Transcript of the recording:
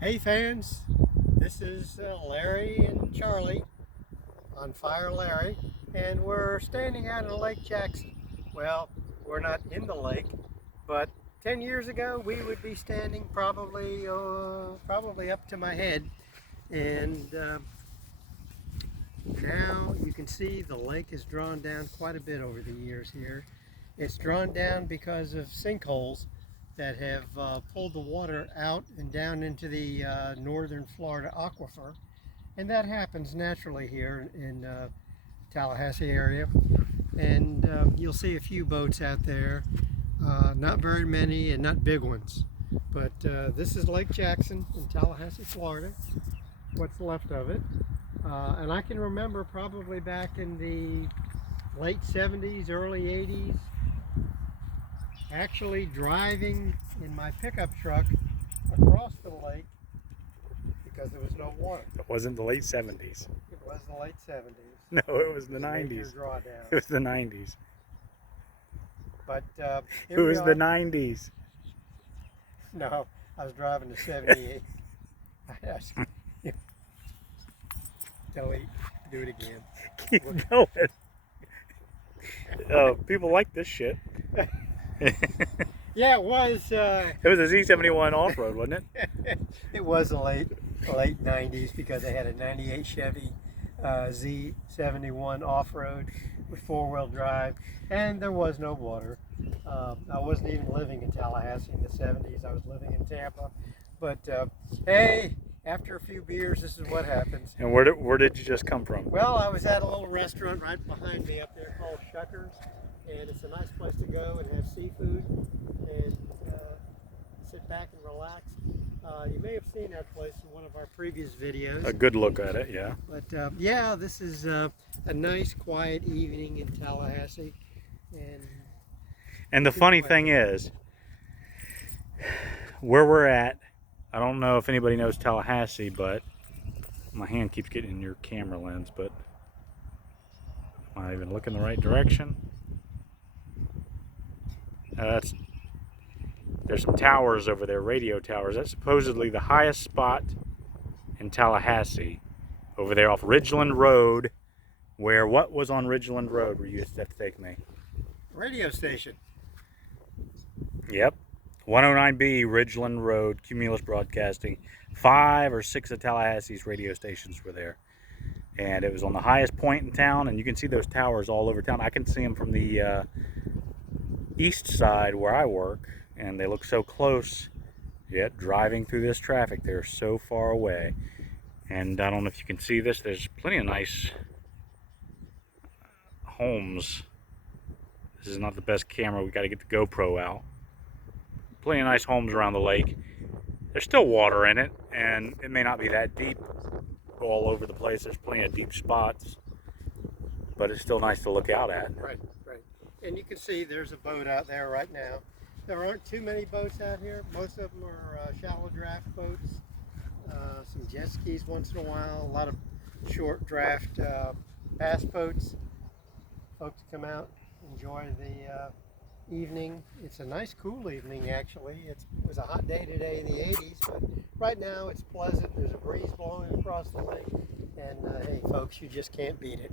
Hey fans, this is Larry and Charlie on Fire Larry, and we're standing out in Lake Jackson. Well, we're not in the lake, but 10 years ago we would be standing probably up to my head, and now you can see the lake has drawn down quite a bit over the years here. It's drawn down because of sinkholes that have pulled the water out and down into the northern Florida aquifer. And that happens naturally here in Tallahassee area. And you'll see a few boats out there, not very many and not big ones. But this is Lake Jackson in Tallahassee, Florida, what's left of it. And I can remember probably back in the late 70s, early 80s, actually driving in my pickup truck across the lake because there was no water. It wasn't the late 70s. It was the late 70s. No, it was the 90s. Drawdown. It was the 90s. But it was the 90s. No, I was driving the 78. Delete. Do it again. Keep going. People like this shit. Yeah, it was. It was a Z71 off-road, wasn't it? It was the late 90s because I had a 98 Chevy Z71 off-road with four-wheel drive, and there was no water. I wasn't even living in Tallahassee in the 70s. I was living in Tampa. But hey, after a few beers, this is what happens. And where did you just come from? Well, I was at a little restaurant right behind me up there called Shuckers, and it's a nice place to go and have seafood and sit back and relax. You may have seen that place in one of our previous videos. A good look at it, yeah. But yeah, this is a nice quiet evening in Tallahassee. And the funny thing is, where we're at, I don't know if anybody knows Tallahassee, but my hand keeps getting in your camera lens, but am I even looking the right direction? There's some towers over there, radio towers. That's supposedly the highest spot in Tallahassee, over there off Ridgeland Road, where what was on Ridgeland Road where you used to have to take me? Radio station. Yep. 109B Ridgeland Road, Cumulus Broadcasting. 5 or 6 of Tallahassee's radio stations were there. And it was on the highest point in town, and you can see those towers all over town. I can see them from the east side where I work, and they look so close, yet driving through this traffic, they're so far away. And I don't know if you can see this, there's plenty of nice homes. This is not the best camera, we got to get the GoPro out. Plenty of nice homes around the lake. There's still water in it, and it may not be that deep all over the place. There's plenty of deep spots, but it's still nice to look out at. Right, right. And you can see there's a boat out there right now. There aren't too many boats out here. Most of them are shallow draft boats, some jet skis once in a while, a lot of short draft bass boats. Folks come out, enjoy the evening. It's a nice cool evening actually. It was a hot day today in the 80s, but right now it's pleasant. There's a breeze blowing across the lake, and hey folks, you just can't beat it.